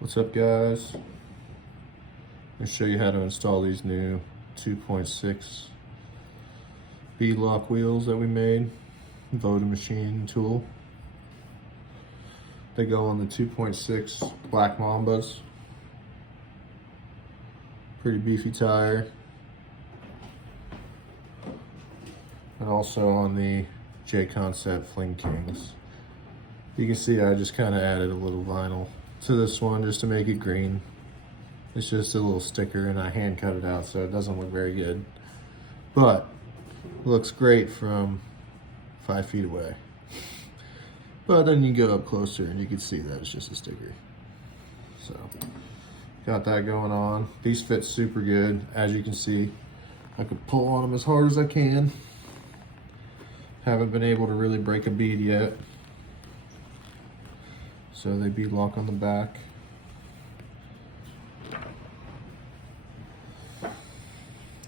What's up, guys? I'm going to show you how to install these new 2.6 beadlock wheels that we made. Voting machine tool. They go on the 2.6 Black Mambas. Pretty beefy tire. And also on the J Concept Fling Kings. You can see I just kind of added a little vinyl to this one just to make it green. It's just a little sticker and I hand cut it out so it doesn't look very good. But it looks great from 5 feet away. But then you go up closer and you can see that it's just a sticker. So, got that going on. These fit super good. As you can see, I could pull on them as hard as I can. Haven't been able to really break a bead yet. So they beadlock on the back.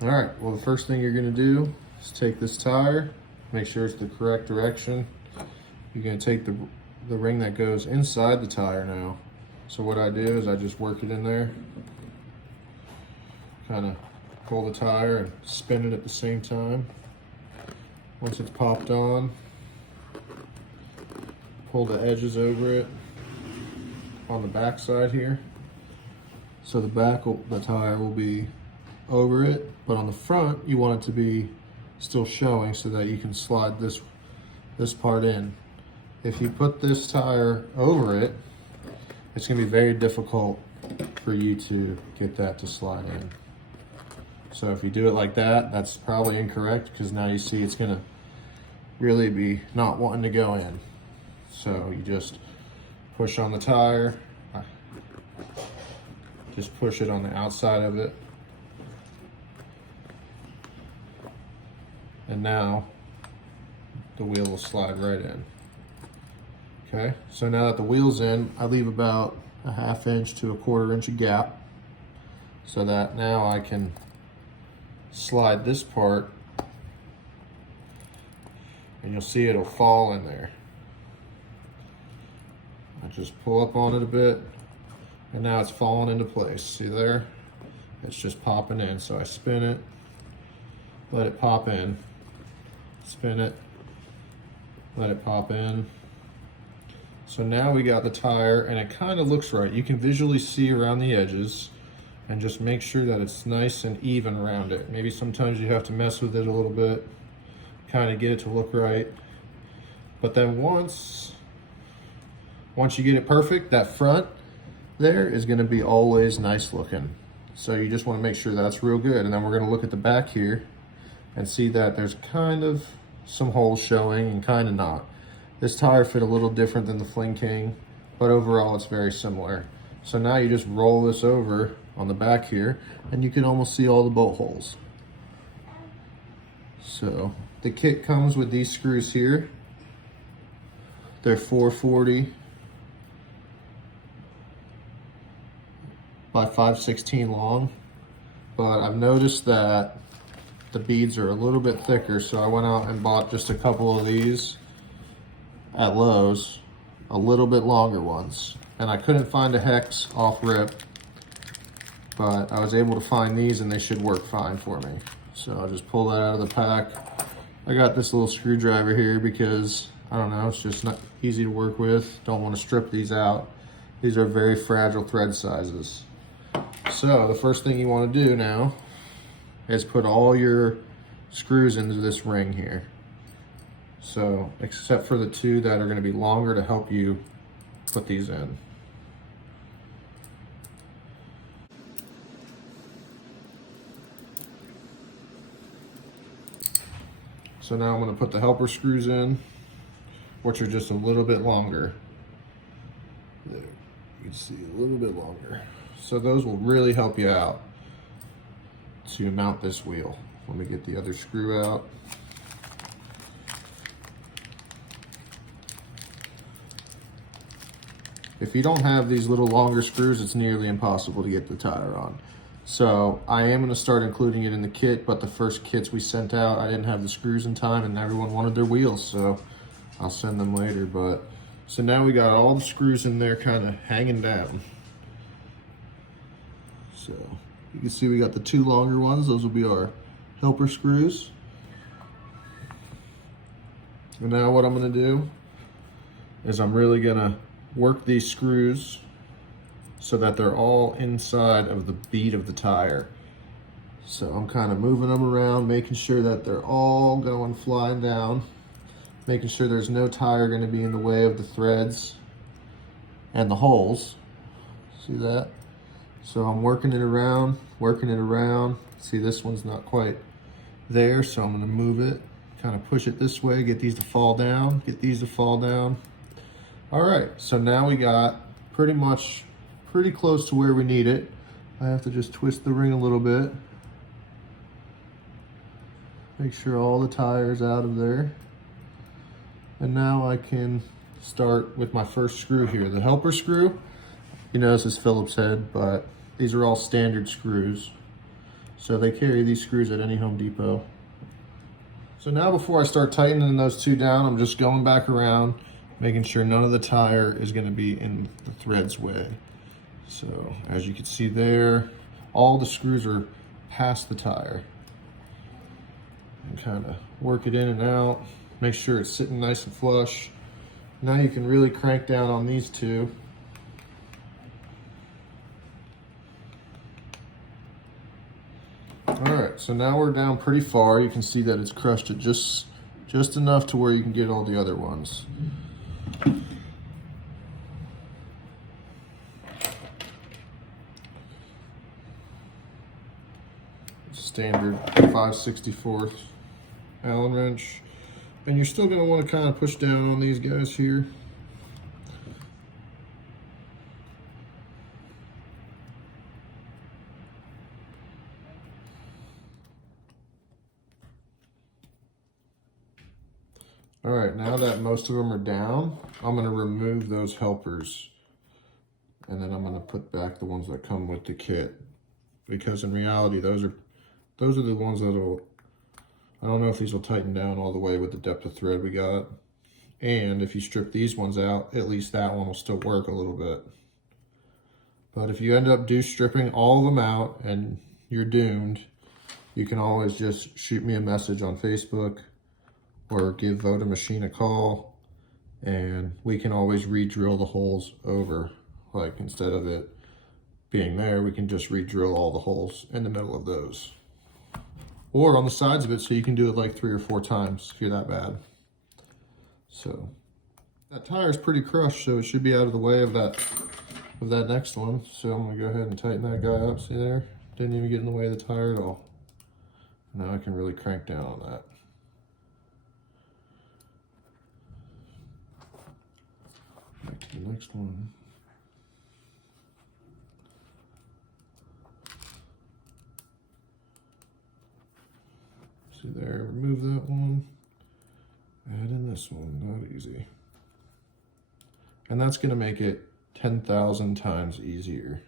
All right, well, the first thing you're gonna do is take this tire, make sure it's the correct direction. You're gonna take the ring that goes inside the tire now. So what I do is I just work it in there, kind of pull the tire and spin it at the same time. Once it's popped on, pull the edges over it on the back side here. So the tire will be over it, but on the front you want it to be still showing so that you can slide this part in. If you put this tire over it, it's going to be very difficult for you to get that to slide in. So if you do it like that, that's probably incorrect, because now you see it's going to really be not wanting to go in. So you just push on the tire, just push it on the outside of it. And now the wheel will slide right in. Okay, so now that the wheel's in, I leave about a 1/2 inch to a 1/4 inch of gap so that now I can slide this part and you'll see it'll fall in there. I just pull up on it a bit and now it's falling into place. See there? It's just popping in. So I spin it, let it pop in, spin it, let it pop in. So now we got the tire and it kind of looks right. You can visually see around the edges and just make sure that it's nice and even around it. Maybe sometimes you have to mess with it a little bit, kind of get it to look right. But then once you get it perfect, that front there is going to be always nice looking. So you just want to make sure that's real good. And then we're going to look at the back here and see that there's kind of some holes showing and kind of not. This tire fit a little different than the Fling King, but overall it's very similar. So now you just roll this over on the back here and you can almost see all the bolt holes. So the kit comes with these screws here. They're 440 by 5/16 long, but I've noticed that the beads are a little bit thicker, so I went out and bought just a couple of these at Lowe's, a little bit longer ones, and I couldn't find a hex off rip, but I was able to find these and they should work fine for me. So I'll just pull that out of the pack. I got this little screwdriver here because I don't know, it's just not easy to work with. Don't want to strip these out. These are very fragile thread sizes. So the first thing you want to do now is put all your screws into this ring here. So, except for the two that are going to be longer to help you put these in. So now I'm going to put the helper screws in, which are just a little bit longer. There, you can see a little bit longer. So those will really help you out to mount this wheel. Let me get the other screw out. If you don't have these little longer screws, it's nearly impossible to get the tire on. So I am going to start including it in the kit, but the first kits we sent out, I didn't have the screws in time and everyone wanted their wheels, so I'll send them later. But so now we got all the screws in there kind of hanging down. So you can see we got the 2 longer ones. Those will be our helper screws. And now what I'm gonna do is I'm really gonna work these screws so that they're all inside of the bead of the tire. So I'm kind of moving them around, making sure that they're all going flying down, making sure there's no tire gonna be in the way of the threads and the holes. See that? So I'm working it around, working it around. See, this one's not quite there, so I'm gonna move it, kind of push it this way, get these to fall down, get these to fall down. All right, so now we got pretty close to where we need it. I have to just twist the ring a little bit. Make sure all the tire's out of there. And now I can start with my first screw here. The helper screw, you know, this is Phillips head, but these are all standard screws. So they carry these screws at any Home Depot. So now before I start tightening those 2 down, I'm just going back around, making sure none of the tire is gonna be in the thread's way. So as you can see there, all the screws are past the tire. And kind of work it in and out, make sure it's sitting nice and flush. Now you can really crank down on these 2. All right, so now we're down pretty far. You can see that it's crushed it just enough to where you can get all the other ones. Standard 5/64 Allen wrench. And you're still going to want to kind of push down on these guys here. All right, now that most of them are down, I'm going to remove those helpers. And then I'm going to put back the ones that come with the kit. Because in reality, those are the ones that'll, I don't know if these will tighten down all the way with the depth of thread we got. And if you strip these ones out, at least that one will still work a little bit. But if you end up stripping all of them out and you're doomed, you can always just shoot me a message on Facebook or give Voda Machine a call, and we can always re-drill the holes over. Like, instead of it being there, we can just re-drill all the holes in the middle of those. Or on the sides of it, so you can do it like 3 or 4 times if you're that bad. So that tire is pretty crushed, so it should be out of the way of that next one. So I'm gonna go ahead and tighten that guy up. See there? Didn't even get in the way of the tire at all. Now I can really crank down on that. Back to the next one. See there, remove that one, add in this one, not easy. And that's gonna make it 10,000 times easier.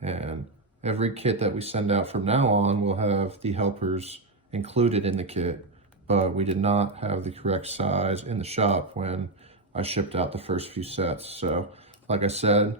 And every kit that we send out from now on will have the helpers included in the kit, but we did not have the correct size in the shop when I shipped out the first few sets. So like I said,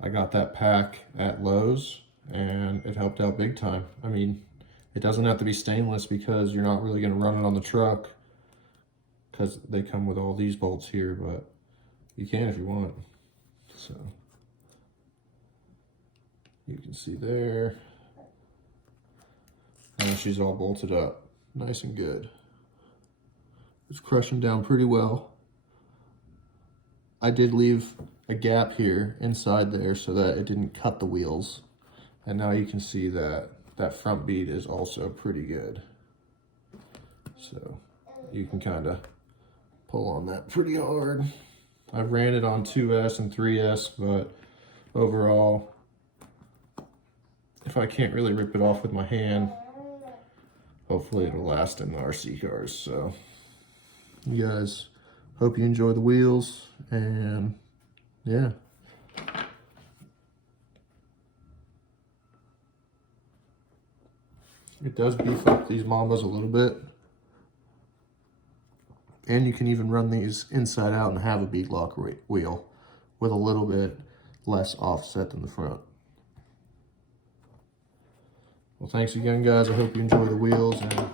I got that pack at Lowe's and it helped out big time. I mean, it doesn't have to be stainless because you're not really going to run it on the truck because they come with all these bolts here, but you can if you want. So you can see there. And she's all bolted up, nice and good. It's crushing down pretty well. I did leave a gap here inside there so that it didn't cut the wheels. And now you can see that that front bead is also pretty good. So you can kind of pull on that pretty hard. I ran it on 2S and 3S, but overall, if I can't really rip it off with my hand, hopefully it'll last in the RC cars. So you guys, hope you enjoy the wheels, and yeah. It does beef up these Mambas a little bit. And you can even run these inside out and have a beadlock wheel with a little bit less offset than the front. Well, thanks again, guys. I hope you enjoy the wheels, and